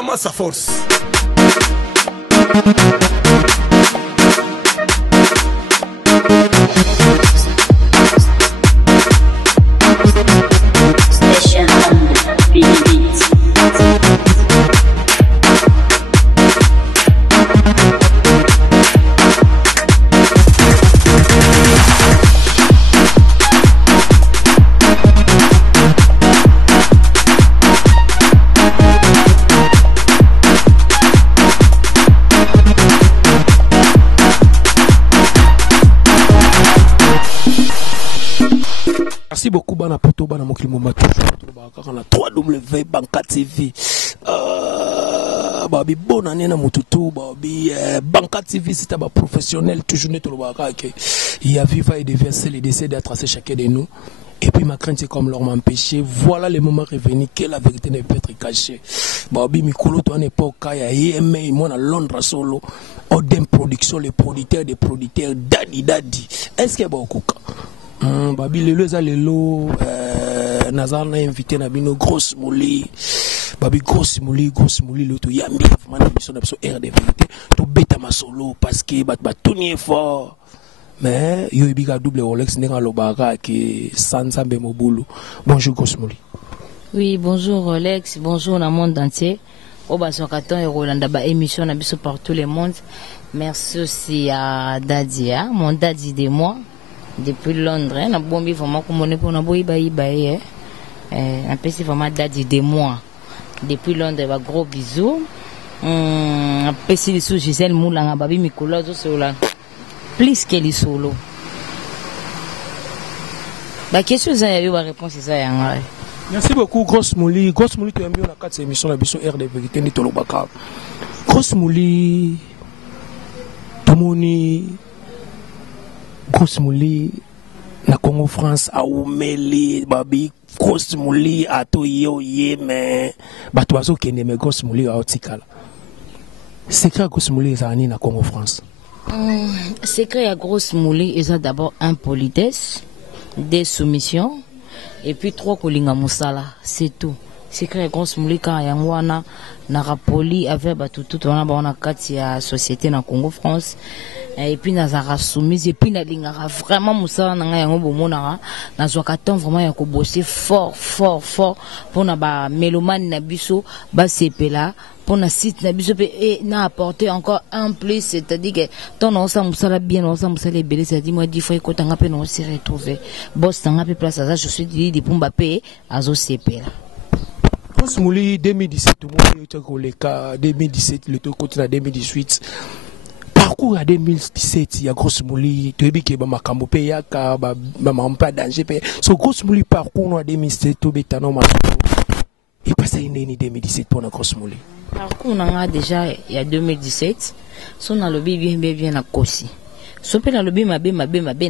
maman sa force. Merci beaucoup, Bana Poto, Bana Mokilimo toujours. On a 3W Banka TV. Babi, bonne année na Mututu. Babi, Banka TV, c'est un professionnel, toujours net au Baka. Il y a vivre et déverser les décès d'être tracé chacun de nous. Et puis ma crainte, c'est comme leur m'empêcher. Voilà les moments revenus que la vérité ne peut être cachée. Babi, Mikolo, toi, n'est pas au cas. Il y a EMA, moi, à Londres, solo. Odem Production, les producteurs des producteurs. Daddy. Est-ce qu'il y a beaucoup? Babi lelo za lelo nazana invité na bino grosse mouli babi grosse mouli le to yambi vraiment biso na biso air de vérité to beta ma solo parce que ba tuni fort mais yo ibika double Rolex ndinga lobaka ke sansambe mobulu. Bonjour grosse mouli. Oui, bonjour Rolex, bonjour na monde entier. Oba sokaton et Rolanda ba émission na biso par tout le monde. Merci aussi à Dadia, mon daddy de moi. Depuis Londres, on a bombi vraiment comme on est pour nous un peu c'est vraiment daddy de moi. Depuis Londres, gros bisous. Un peu c'est les sous Gisèle Moulanga, babi Mikola, tout cela. Plus que les solo. La question c'est la réponse c'est ça. Merci beaucoup Grosse Mouli. Grosse Mouli, tu as mis on a 4 émissions la biso air de vérité ni tolobaka. Grosse Mouli, Tomoni. Grosse Mouli na Congo France a Oumeli babi Grosse Mouli a Toyo mais bato bazo kende me Grosse Mouli a Otikala. Secret Grosse Mouli ezani na Congo France. Secret à Grosse Mouli est d'abord impolitesse, des soumissions et puis 3 kolinga musala, c'est tout. Secret à Grosse Mouli quand yangwana na rapoli avec bato tout on a kati ya société na Congo France. Et puis nazara soumise et puis nalingara vraiment musala nanga yango bomona na zwakaton vraiment ya ko bosser fort pour na ba mélomane na biso ba sepela pour na site na biso et na apporter encore un plus, c'est-à-dire que ton on sa musala bien on sa musala belé, c'est-à-dire moi 10 fois ko tanga pe no se retrouver boss tanga pe place ça je suis dit pour Mbappé azo sepela. Grosse Mouli 2017 tout le monde le cas 2017 le tout continue à 2018. Parcours à 2017, il y a Grosse Mouli, tu as dit que Makambo Peyaka, pas danger. So Grosse Mouli parcours en 2017, tu as dit et passé une année 2017 pour la Grosse Mouli. Parcours on a déjà il y a 2017, son a lobby bien à Kossi. So pe na lobby mabe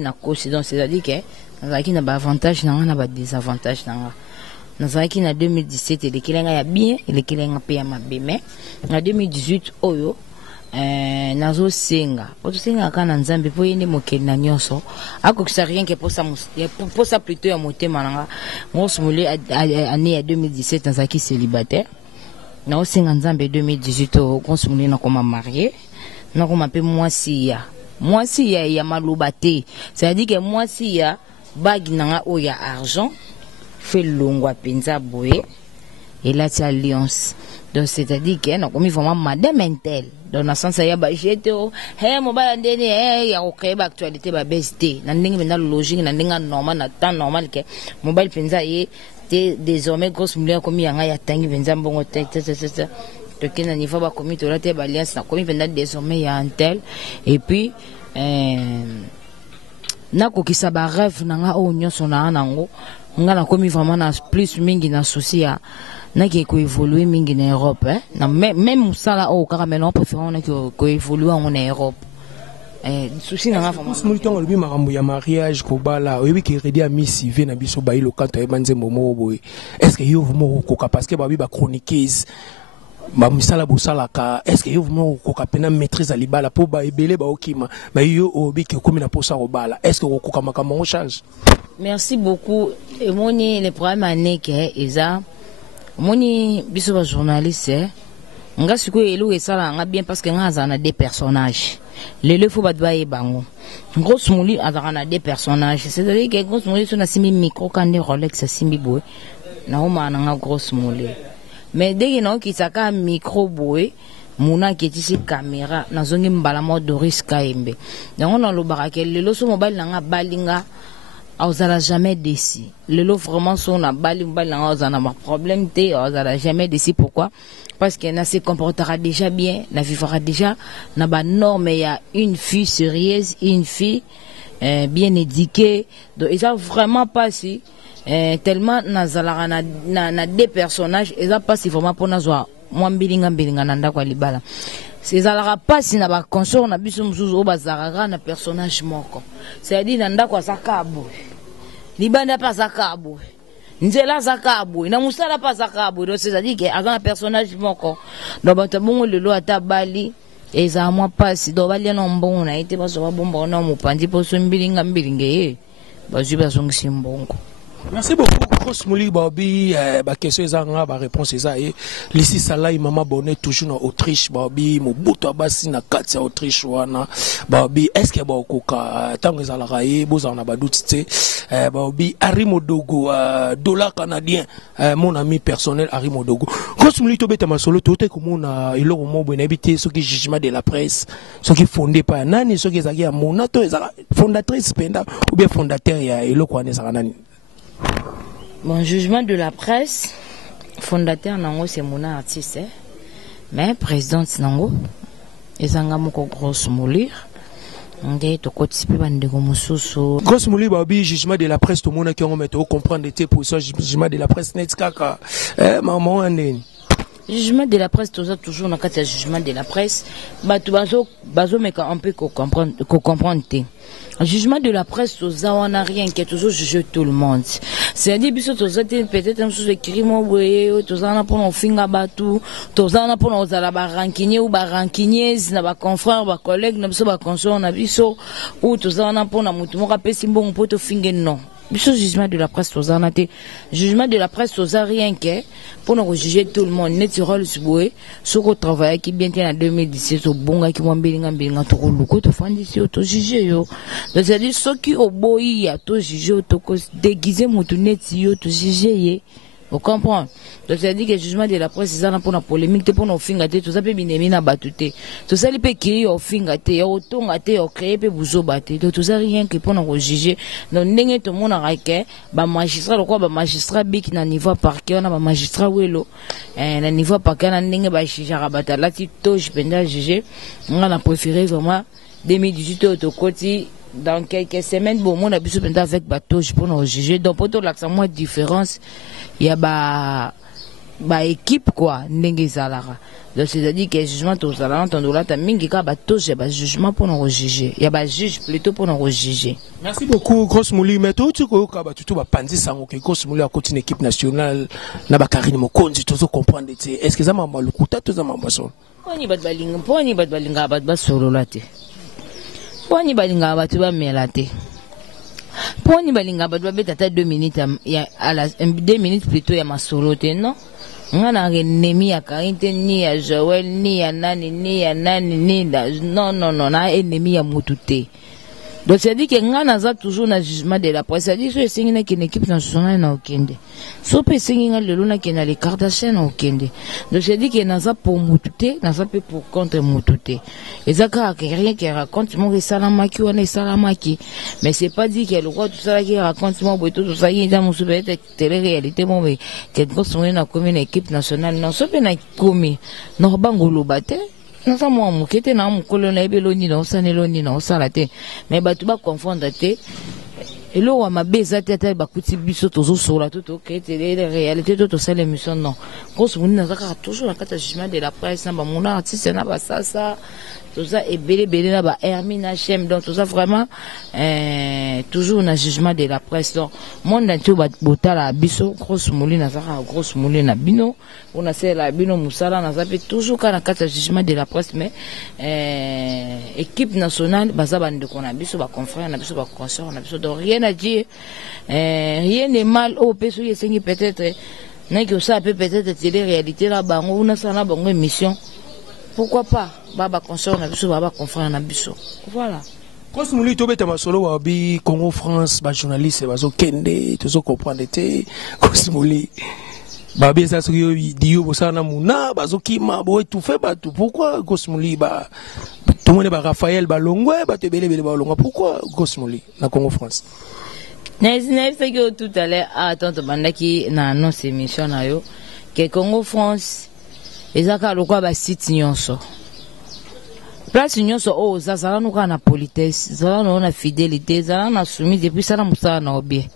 na Kossi, donc c'est-à-dire que nazaki na ba avantage na ba désavantage na. Nazaki na 2017 et les kilenga ya bien et les kilenga pe ya mabe, mais na 2018 oyo nazo senga otosenga kana nzambe po yende mokeli na nyonso akokisa rien que pour ça plutôt ya motema nanga Grosse Mouli année ya 2017 nazaki célibataire na osenga nzambe 2018 Grosse Mouli na koma marié na koma pe mwasi ya maloba te, c'est-à-dire que mwasi ya bagi nanga o ya argent fait longwa penza boye et là c'est alliance. Donc c'est-à-dire que non comme vraiment madame intel dans le sens ya ba jeté mobile ndeni ya ko créer actualité ba BST na ndenge na logique na ndenge normal na temps normal que mobile penza ye désormais Grosse Mouli comme yanga ya tangi penza mbongo te donc na niveau ba commis to la te ba alliance na commis penza désormais ya intel et puis na ko kisa ba rêve nanga o nyonso na nango ngana komi vraiment na plus mingi na souci ya na qui ko évoluer mingi na Europe na même ça au caramelo préférant na ko évoluer en Europe souci na vraiment Grosse Mouli tongo lobi makambo ya mariage ko bala oyebi ke redi a misi ve na biso ba ilo kanto e banze momo boy est-ce que yo vraiment ko parce que babi ba chroniqueuse ba misala bosala ka est-ce que yo vraiment ko kapena maîtrise alibala po ba ebele ba okima ba yo obi ke komi na posa ko bala est-ce que ko kamaka mo change. Merci beaucoup. Et moni le problème ané que eza moni biso ba journaliste nga siko elo esala nga bien parce que nga azana des personnages lelo faut batba e bango Grosse Mouli azana des personnages c'est-à-dire que Grosse Mouli son asimi micro kande Rolex asimi boy na oma nga Grosse Mouli mais dès que non qui saka micro boy muna ketisi caméra nazongi mbala mo Doris Kaembe donc on lo barake lelo so mobile nga balinga Auzala jamais déci. Le lot vraiment son a bali a problème té Auzala jamais déci. Pourquoi? Parce qu'elle ne se comportera déjà bien, la vivra déjà n'a pas norme. Il y a une fille sérieuse, une fille bien éduquée. Donc ils ont vraiment pas si tellement nazala na deux personnages. Ils ont pas si vraiment pour nazwa moi bilinga nanda kwa libala. C'est à pas si na ba consort na biso musuzu o bazarara na personnage moko. C'est-à-dire nanda kwa sakabo. Libanda pas sakabo. Nzela sakabo, na musala pas sakabo. Donc c'est-à-dire que avant un personnage moko. Donc batabongo lelo atabali eza moi pas si do bali na mbongo na ite baso ba bomba na mupandi poso mbilinga mbilinge. Bazu bazongi simbongo. Merci beaucoup, Grosse Mouli Babi. Ma question est ma réponse est ça. L'ici Salah, maman bonnet toujours en Autriche, Babi. Mon bout à bassin à 4 Autriche, wana. Babi, est-ce que Baokoka, tant que ça la raille, vous en avez douté, Babi, Arimodogo, dollar canadien, mon ami personnel, Arimodogo. Grosse Mouli Tobé, ma solo, tout est comme on il a au moins bon habité, ce qui jugement de la presse, ce qui fondé par Nani, ce qui est à mon ato, fondatrice, ou bien fondateur, il a quoi, Nani. Bon, jugement de la presse, fondateur Nango c'est mon artiste, mais présidente Nango, ezanga moko Grosse Mouli, on dit to kotipi bande gomususu. Grosse Mouli Babi, jugement de la presse, tout le monde qui ont mettre au comprendre des pour ça, jugement de la presse net kaka, maman andeni. Jugement de la presse, toujours dans le jugement de la presse, bazo meka un peu comprendre. Jugement de la presse, on n'a rien qui est toujours jugé tout le monde. C'est-à-dire, peut-être un chose écrit, moi, oui, tous en a pour nos finga batou, tous en a pour nos rancuniers ou rancuniers, n'a pas confrère, pas collègue, n'a pas consort, n'a pas ou tous en a pour nos moutons, rappelez si bon, pour te finger, non. Biso jugement de la presse aux anate jugement de la presse aux rien que pour nous juger tout le monde net rôle suboué ce qu'on travaille qui bien en 2017 au bon gars qui vont bilinga to luko to fandi si auto juger yo donc c'est dire ceux qui au boy ya to juger auto déguiser mutu net yo to juger. Vous comprenez? Donc, c'est-à-dire que le jugement de la presse, c'est ça pour la polémique, pour nos fingers, tout ça peut bien na batute. Tout ça, il peut créer au fingers, au ton, au créer, peut vous obater. Donc, tout ça, rien que pour nous juger. Donc, n'est-ce tout le monde a raqué, bah, magistrat, le quoi, bah, magistrat, big, na niveau parquet, on a bah, magistrat, ouelo, na niveau parquet, on a n'est-ce bah, chijarabata, là, tu je peux juger. On a préféré vraiment 2018 au côté. Dans quelques semaines, bon, on a pu se prendre avec bateau pour nous juger. Donc, pour tout l'accent, moins de différence, il y a bah équipe, quoi, n'engue zalara. Donc, c'est-à-dire que jugement, tout ça, là, on a mingi ka bateau, j'ai bah jugement pour nous juger. Il y a bah juge plutôt pour nous juger. Merci beaucoup, Grosse Mouli. Mais tout, tu vois, tu vas pandi sango que Grosse Mouli a continué une équipe nationale, n'a pas Karine Mokonzi, tout ça comprendre. Est-ce que ça m'a mal le coup, tout ça m'a mal son? Poni badbalinga, badba solo late. Poni balinga batu ba melate. Poni balinga batu ba beta 2 minutes ya à la 2 minutes plutôt ya masolote non. Ngana ennemi ya Karinte ni ya Joël ni ya nani ni non na ennemi ya mutute. Donc c'est dit que ngana za toujours na jugement de la presse. C'est dit que c'est une équipe nationale na okende. So pe singa lelo na kena les Kardashian na okende. Donc c'est dit que naza pour mutute, naza pe pour contre mutute. Et ça rien qui raconte mon salamaki ou salamaki. Mais c'est pas dit que le roi tout ça qui raconte mon tout ça il dans mon super télé réalité mon mais quelque chose na comme une équipe nationale non so pe na komi. No bangolo bate. Non ça moi mon qui était na mon colonel beloni non ça neloni non ça la te mais ba tu ba confondre te et là on m'a baisé tête ba kuti biso toujours sur la tout ok télé réalité tout ça l'émission non grosse monde na ka toujours la carte jugement de la presse na ba mon artiste na ba ça tout ça est belé là ba Hermine HM donc tout ça vraiment toujours un jugement de la presse donc monde entier ba botala biso Grosse Mouli na zaka Grosse Mouli na bino on a c'est la bino musala na zape toujours quand la carte jugement de la presse mais équipe nationale baza bande ko na biso ba confrère na biso ba consort na biso donc rien à dire rien n'est mal au peso yesengi peut-être n'a que ça peut peut-être télé réalité là bango on a ça na bango émission pourquoi pas baba consort na biso baba confrère na biso voilà. Cosmoli tobeta masolo wabi Congo France ba journaliste bazo kende tozo comprendre te Cosmoli babi ça soyo dio bosana muna bazo kima bo étouffer bato pourquoi Cosmoli ba tout le monde ba Raphaël ba longwe ba tebele bele ba longwa pourquoi Cosmoli na Congo France N'est-ce que tout à l'heure attends bandaki na annonce émission na yo que Congo France ezaka lokwa ba site nyonso place nyonso o zazala nuka na politesse zala na fidélité zala na soumise et puis ça na musala na obie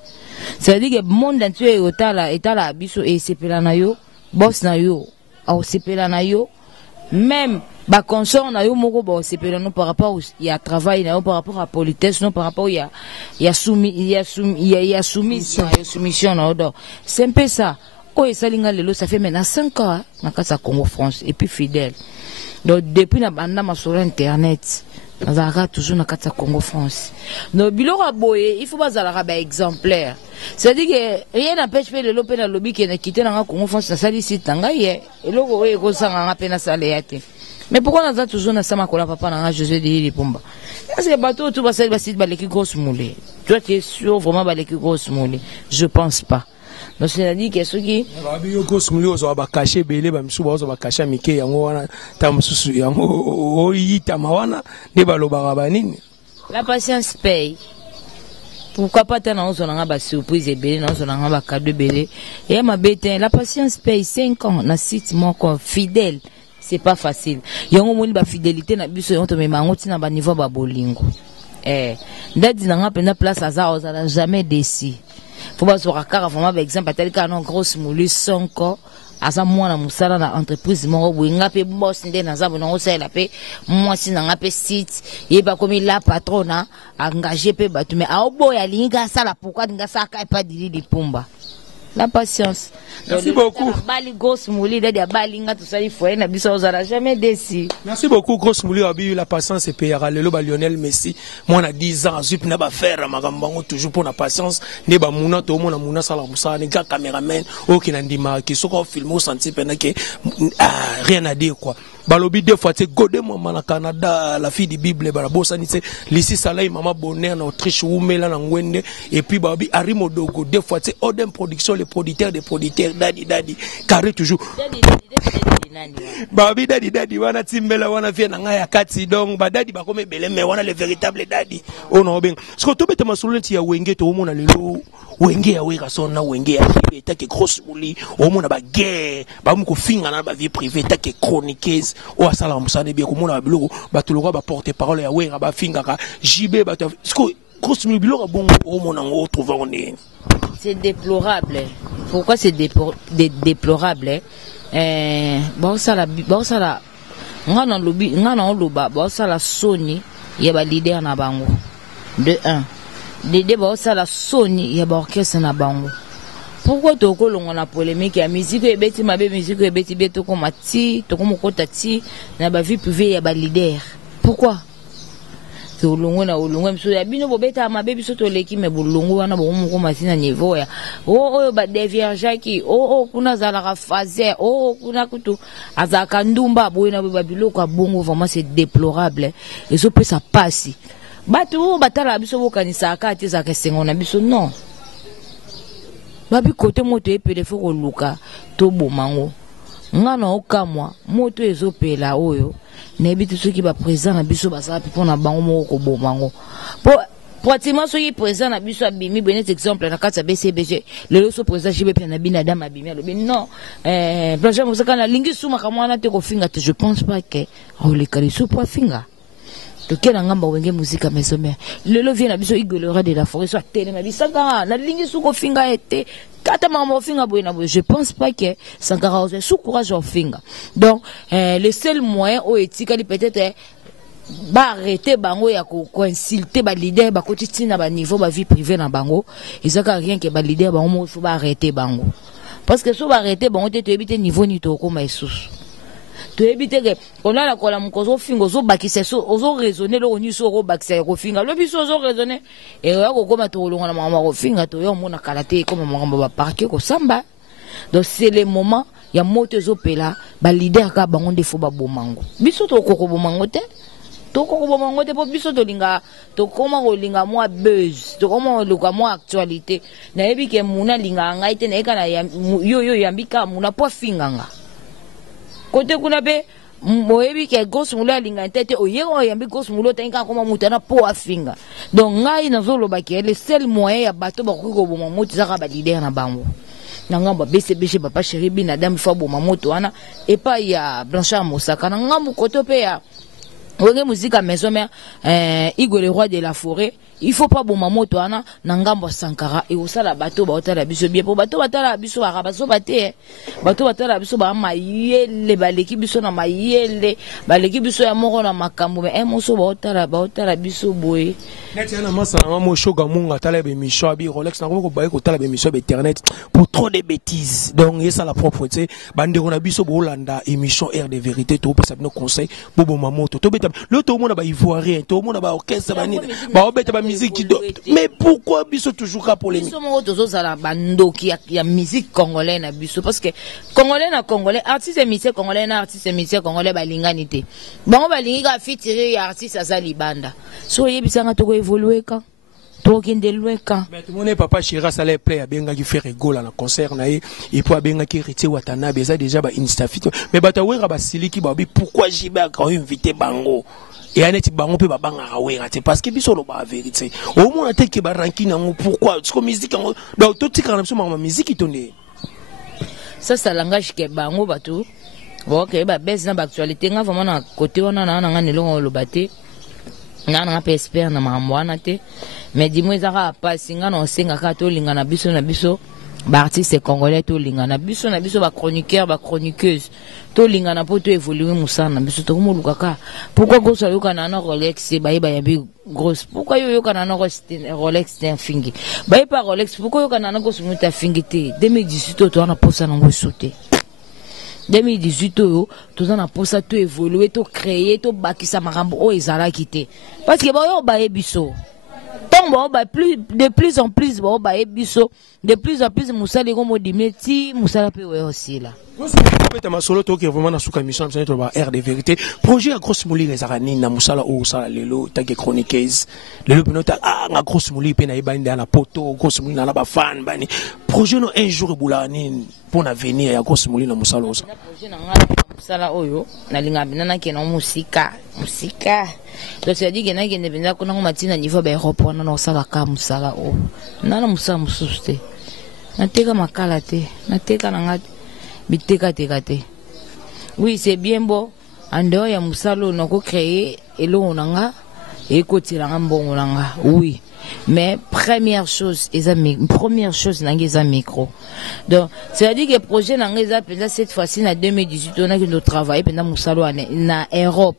ça veut dire que monde entier etala biso et sepela na yo boss na yo au sepela na yo même ba consort na yo moko ba sepela no par rapport il y a travail na yo par rapport à politesse non par rapport il y a soumission na odo c'est un peu ça oh et ça linga lelo ça fait maintenant 5 ans na kasa Congo France et puis fidèle. Donc depuis na banda ma sur internet nazaka toujours na kata Congo France no biloko boye il faut bazala ba exemplaire c'est-à-dire que rien n'empêche pe le lopé na lobby qui na quitté na Congo France na sali site nga ye eloko oye ko sanga nga pe na sale yate mais pourquoi naza toujours na sama kola papa na José de Lipomba parce que bateau tout ba sali ba site ba leki grosse moulée toi tu es sûr vraiment ba leki grosse moulée je pense pas. Donc c'est-à-dire que ceux qui babi Cosmoli ozo ba cacher belé ba misuba ozo ba cacher mike yango wana tamsusu yango oyita mawana ne baloba ba nini la patience paye. Pourquoi pas tant on a ba surprise et belé on a ba cadeau belé et ma bête la patience paye 5 ans na site mon fidèle c'est pas facile yango moni ba fidélité na biso on te me mangoti na ba niveau ba bolingo ndadi na ngapenda place aza ozala jamais déçu. Faut pas se raccard vraiment par exemple tel cas non grosse moulu sonko asa mwana musala na entreprise mo winga pe boss nde na zabo na osela pe mwasi na ngape site yeba komi la patrona engagé pe batu mais a oboya linga sala pourquoi linga saka pas dili Lipomba. La patience. Merci beaucoup. Bali grosse mouli de balinga tout ça il faut na biso ozala jamais déçu. Merci beaucoup grosse mouli abi la patience et payera le ba Lionel Messi moi na 10 ans zup na ba faire makambango toujours pour la patience ne ba muna to mona muna sala musa ne ga cameraman o ki na ndima ki soko film au senti pena que rien à dire quoi. Balobi deux fois c'est godé maman na Canada la fille du Bible ba bossa ni c'est Lisi Salai maman bonheur na Autriche ou mela na ngwende et puis babi Arimo Dogo deux fois c'est Odem Production les producteurs des producteurs dadi carré toujours babi dadi wana timbela wana vient na ngaya kati donc ba dadi ba comme belé mais wana le véritable dadi on a bien ce que to beta masulenti ya wenge to mona lelo wenge ya weka sona wenge ya ta ke grosse mouli o mona ba guerre ba mu ko finga na ba vie privée ta ke chroniqueuse o asala musane bien ko mona ba biloko ba to ba porter parole ya weka ba finga ka jibe ba to ce que grosse mouli biloko bon o mona ngo trouver on est. C'est déplorable. Pourquoi c'est déplorable? Bon ça la ngana lobi ngana loba bon ça la Sony yeba leader na bango de 1 de bon ça la Sony yeba orchestre na bango. Pourquoi toko longo na polémique ya musique et beti mabe musique et beti beto ko mati to ko mokota ti na ba vie privée ya ba leader? Pourquoi? Olongo na olongo mso ya bino bobeta mabe biso to leki me bolongo wana bo mo ko masina niveau ya o ba devierge ki o kuna zala ka fazer o kuna kutu azaka ndumba boyena ba biloko a bongo vraiment c'est déplorable et so peut ça passe batu batala biso bokanisa ka ti za ka sengo na biso non babi côté moto epele fo ko luka to bomango ngana okamwa moto ezopela oyo nebi ceux qui va présent na biso basala pour na bango moko ko bomango pour pratiquement ceux qui présent na biso abimi bonnet exemple na kata BCBG le loso présent jibe pe na bina dama abimi alobi non projet musaka na lingi suma kamwana te ko finga te je pense pas que o le kaliso pour finga to kena ngamba wenge musique maison mère le lo vient na biso igolera de la forêt soit télé na bisaka na lingi suko finga ete kata mama finga boyena boy je pense pas que Sankara ose sous courage au finga donc le seul moyen au etika li peut-être ba arrêter bango ya ko insulter ba leader ba kotiti na ba niveau ba vie privée na bango ezaka rien que ba leader bango mo faut ba arrêter bango parce que so ba arrêter bango te éviter niveau ni to ko ma isusu to éviter que on a la kola mukozo fingo zo bakise so ozo raisonner le oni so ro bakise ko finga le biso zo raisonner et ya ko koma to longa na mama ko finga to yo mona kalate comme mama ba parquer ko samba donc c'est le moment ya moto ezopela ba leader ka bango ndefo ba bomango biso to koko bomango te to koko bomango te po biso to linga to koma ko linga mo buzz to koma ko mo actualité na yebi ke muna linga ngai te na ekana yo yambika muna po finganga kote kuna be moyebi ke gos mula linga tete oyego yambi gos mulo tenka koma mutana po afinga donc ngai nazolo ba ke le seul moyen ya bato ba ko bo moto zaka ba leader na bango nangamba bese papa chéri bina dame fa bo moto wana et pas ya Blanchard Mosaka nangambu koto pe ya wenge musique à maison mais Igor le roi de la forêt il faut pas bon moto ana nangambo Sankara et osala bato ba otala biso bien po bato batala biso ba baso baté bato batala biso ba mayele baleki biso na mayele baleki biso ya moko na makambo mais moso ba otala biso boye neti na masa na mo shoga munga tala be mission abi Rolex na ko ba ko tala be mission be internet pour trop de bêtises donc et ça la propreté bande on a biso bo landa émission air de vérité to pesa no conseil bobo mamoto to beta le to monde ba ivoirien to monde ba orchestre ba ni ba obeta ba musique qui mais pourquoi biso toujours ka polémique biso mo tozo sala bandoki ya musique congolais na biso parce que congolais na congolais artiste musicien congolais na artiste musicien congolais ba lingani te bango ba lingi ka fitiri ya artiste za libanda so yebisanga to ko évoluer ka to kende loin ka mais tout le monde papa Chira ça les plaît abenga qui faire rigolo na concert na et puis abenga qui Héritier Watanabe ça déjà ba instafit mais batawera ba siliki ba pourquoi jibe a quand invité bango et aneti bango pe babanga rawera te parce que biso lo ba vérité au moins te ke ba ranking nango pourquoi parce que musique donc tout tika na biso ma musique tonné ça ça langage ke bango bato OK ba base na ba actualité nga vraiment na côté wana na nga nelo lo baté na pe espère na mamwana te mais dis-moi ça pas singa no senga ka to linga na biso ba artiste congolais to linga na biso ba chroniqueur ba chroniqueuse to linga na poto évoluer musana biso to mo lukaka pourquoi go so yoka na Rolex ba ya bi grosse pourquoi yoka na Rolex ten fingi ba pa Rolex pourquoi yoka na go sumuta fingi te 2018 to na posa na go sauter 2018 oyo tozana posa to évoluer to créer to bakisa makambo o ezala kité parce que ba yo ba ebiso tant bon ba plus de plus en plus bon ba ebiso de plus en plus musali ko modimeti musala pe we aussi là peut-être ma solo to qui vraiment na suka mission c'est ba air de vérité projet à grosse mouli rezarani na musala o sala lelo tag chroniqueuse lelo penota na grosse mouli pe na ibanda na poto grosse mouli na ba fan bani projet no un jour bulani pour l'avenir ya grosse mouli na musala o projet na musala oyo na linga binana ke na musika donc c'est dit que na ke ne binda ko na matina niveau ba Europe na sala ka musala o na musala mususte na teka makala te na teka na ngati biteka te oui c'est bien beau en dehors ya musalo na ko créer elo nanga et côté la mbongo nanga oui mais première chose nanga eza micro donc c'est à dire que projet nanga eza pendant cette fois-ci na 2018 on a que nous travailler pendant musalo na Europe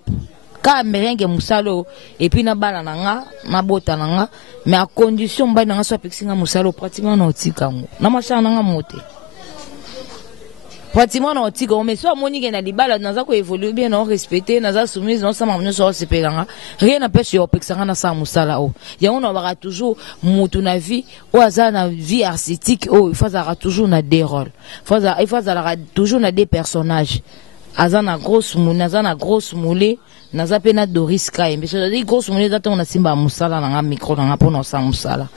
ka amérien que musalo et puis na bala nanga na bota nanga mais à condition ba nanga so pexinga musalo pratiquement na otikango na machana nanga moté pratiquement na otikango mais so amoni ke na libala naza ko évoluer bien na respecter naza soumise na sama mno so sepelanga rien na pesi yo pexanga na sa musala o ya on aura toujours mutu na vie o aza na vie artistique o il faut avoir toujours na des rôles il faut avoir toujours na des personnages azana grosse moulée naza pena Doris Kaembe so di grosse moulée za tona simba musala na micro na pona sa musala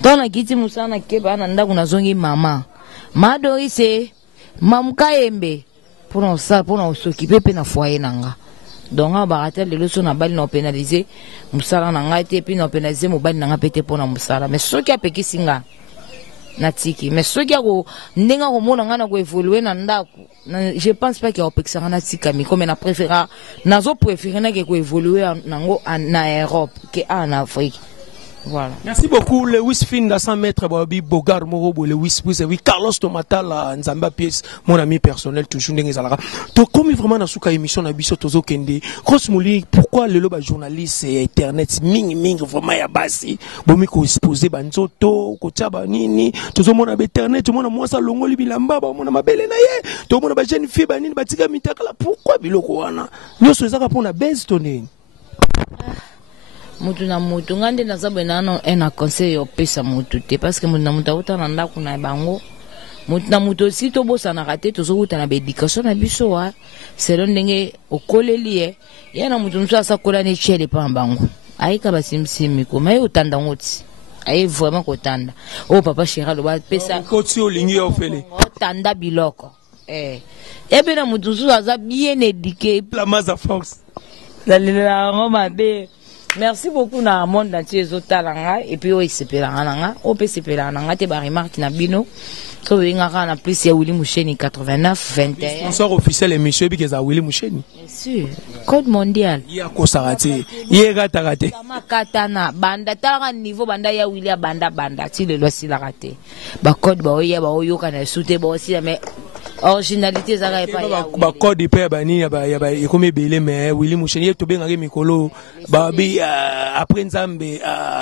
tona kiti musala na keba na ndako na zongi mama Doris Mam Kaembe pona s'occuper pe na foyer nanga donc on va rater le leçon na bali na pénaliser musala na ngate puis na pénaliser mobali na ngapete pona musala mais soki apeki singa natiki mais soki ako ndenga ko mona ngana ko évoluer na ndako je pense pas qu'il y a opexanga na tika mi comme na préférer nazo préférer na ko évoluer nango na Europe que en Afrique. Voilà. Merci beaucoup Lewis Finda 100 mètres Babi Bogar Morobo Lewis oui Carlos Tomatala Nzamba pièce mon ami personnel toujours ndengezalaka to comme vraiment na suka émission na biso tozo kende grosse mouli pourquoi le loba journaliste et internet ming vraiment ya basi bomi ko exposer banzoto ko taba nini tozo mona ba internet to mona mwasa longoli bilamba ba mona mabele na ye to mona ba jeune fille ba nini batika mitaka la pourquoi biloko wana nyoso ezaka pona base tonene mutu na mutu ngande na zabwe nano ena conseil yo pesa mutu te parce que mutu na mutu auta na ndako na bango na moto aussi to bosa na raté to zo na éducation na biso wa selon ndenge okoleli ya na moto nso asakola ne chele pa mbango aika basimsimi ko mai utanda ngoti aye vraiment kotanda oh papa chéri lo ba pesa koti olingi ofele otanda biloko ebe na moto nso aza bien éduqué la masse à force la ngoma be. Merci beaucoup na monde entier zotalanga et puis o isepelanga nanga o pe sepelanga nanga te ba remarque na bino so winga na plus ya Willy Moucheni 89 21 sponsor officiel émission bikeza Willy Moucheni bien sûr code mondial ya ko sarate yega tarate kama katana banda tala niveau banda ya Willy banda ti le losi la raté ba code ba oya ba oyoka na soute ba aussi mais originalité zaka ba code pe ba ni ya ba ekomi belé mais Willy Moucheni to benga mikolo ba bi après nzambe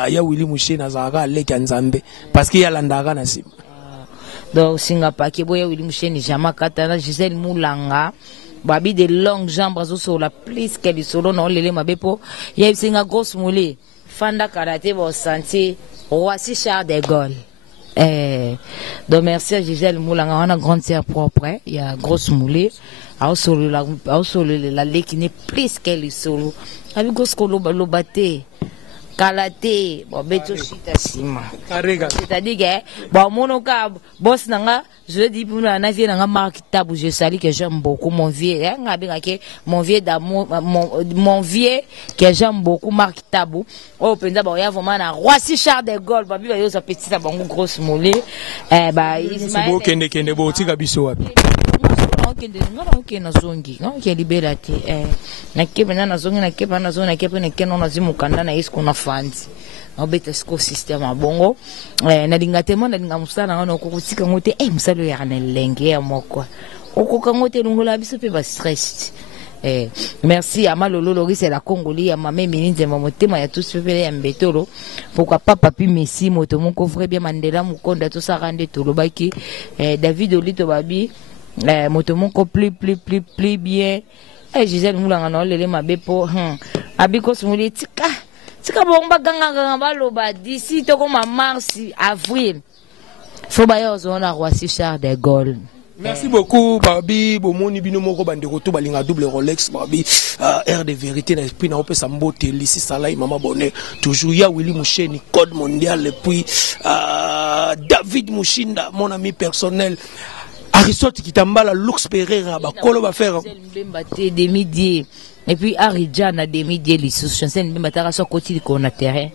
ya Willy Moucheni azaka leka nzambe parce que ya landaka na sim donc singa pa ke boya Willy Moucheni jama katana Gisèle Moulanga babi de longues jambes sur la plus qu'elle solo non lele mabepo ya singa grosse moulé fanda karaté bo santé Roissy Charles de Gaulle. Donc merci à Gisèle Moulanga, on a grande sœur propre, il y a grosse moulée, la lait qui n'est plus qu'elle est solo. Avec grosse colo balobaté, kalaté, bon beto chita sima. C'est-à-dire que bon monoka boss nanga, je le dis pour nous na vie nanga marque tabou, je salue que j'aime beaucoup mon vieux, mon vieux d'amour, mon vieux que j'aime beaucoup marque tabou. Oh penza ba ya vraiment na Roissy Charles de Gaulle, babi ba yo sa petite sa bango grosse mollet. Ba Ismaël. Bo kende bo tika biso wapi. Okay na zongi okay liberate na kebe na zongi na kebe na zongi na kebe na keno na zimu kanda na isko na fandi obeta sko system abongo na lingatemo na linga musala na okukutika ngote musalo ya na lenge ya moko okuka ngote lungola biso pe ba stress merci à Malolo Loris et la Congolais à ma mère Mininze Mamotema ya tous pepele ya mbetolo pourquoi pas papi Messi moto mon coffre bien Mandela Mukonda to sa rande to lobaki David Olito babi moto moko plus bien Gisèle Moulanga na lele mabepo abiko smuli tika bomba ganga baloba d'ici to comme mars avril faut ba yo zona Roissy Charles de Gaulle. Merci beaucoup babi bomoni bino moko bande retour balinga double Rolex babi air de vérité na esprit na opesa mbote lisi salai mama bonheur toujours ya Willy Moucheni code mondial et puis David Mouchinda mon ami personnel Aristote Kitambala Lux Pereira bakolo ba faire demi-dié et puis Aridjana demi-dié les chancel mbemba tara so côté ko na terrain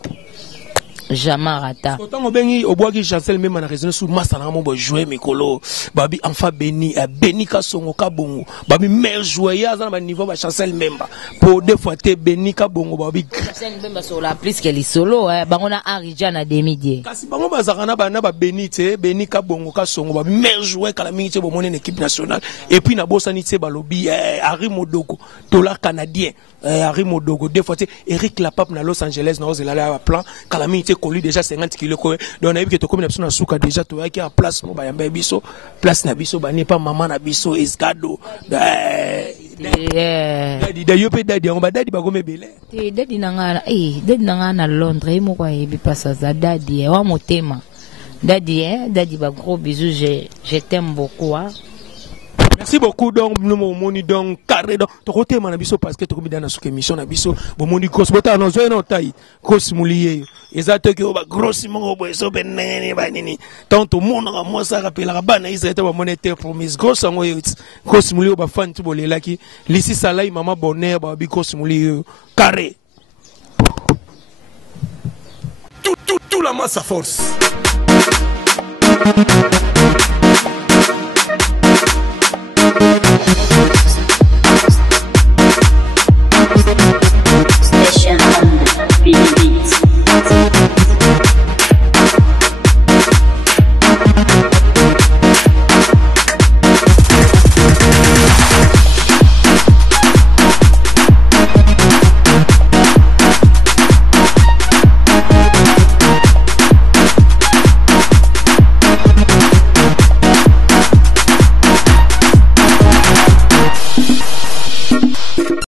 Jamarata. Autant on bengi au bois qui chancel même na raison sous massa na mo jouer mikolo babi enfin béni béni ka songo ka bongo babi meilleur joueur za na niveau ba chancel memba pour deux fois te béni ka bongo babi chancel memba sur la plus que les solo bangona Aridjana demi-dié kasi bango bazakana bana ba béni te béni ka bongo ka songo babi meilleur joueur kala mingi te bo mona équipe nationale et puis na bosani te balobi Harry Modoko dollar canadien Harry Modogo deux fois Eric Lapape na Los Angeles na ozela plan kalami te koli déjà 50 kg ko donc na yebike to komi na biso na suka déjà to yaki a place mo ba yamba biso place na biso ba ne pas maman na biso escado dadi da yope dadi on ba dadi ba gome bele dadi nanga dadi nanga na Londres mo kwa yebi pasa za dadi wa motema dadi ba gros bisous je t'aime beaucoup Merci beaucoup donc nous moni donc carré donc to côté manabiso parce que to komi dans notre émission na biso bo moni grosse bota no zo no tai grosse moulier exact que ba grosse mongo bo so benene ba nini tant tout monde na moi ça rappelle la bana israël ba monétaire promise grosse ngo grosse moulier ba fan tu bolelaki lisi salai mama bonheur ba bi grosse moulier carré tout la masse à force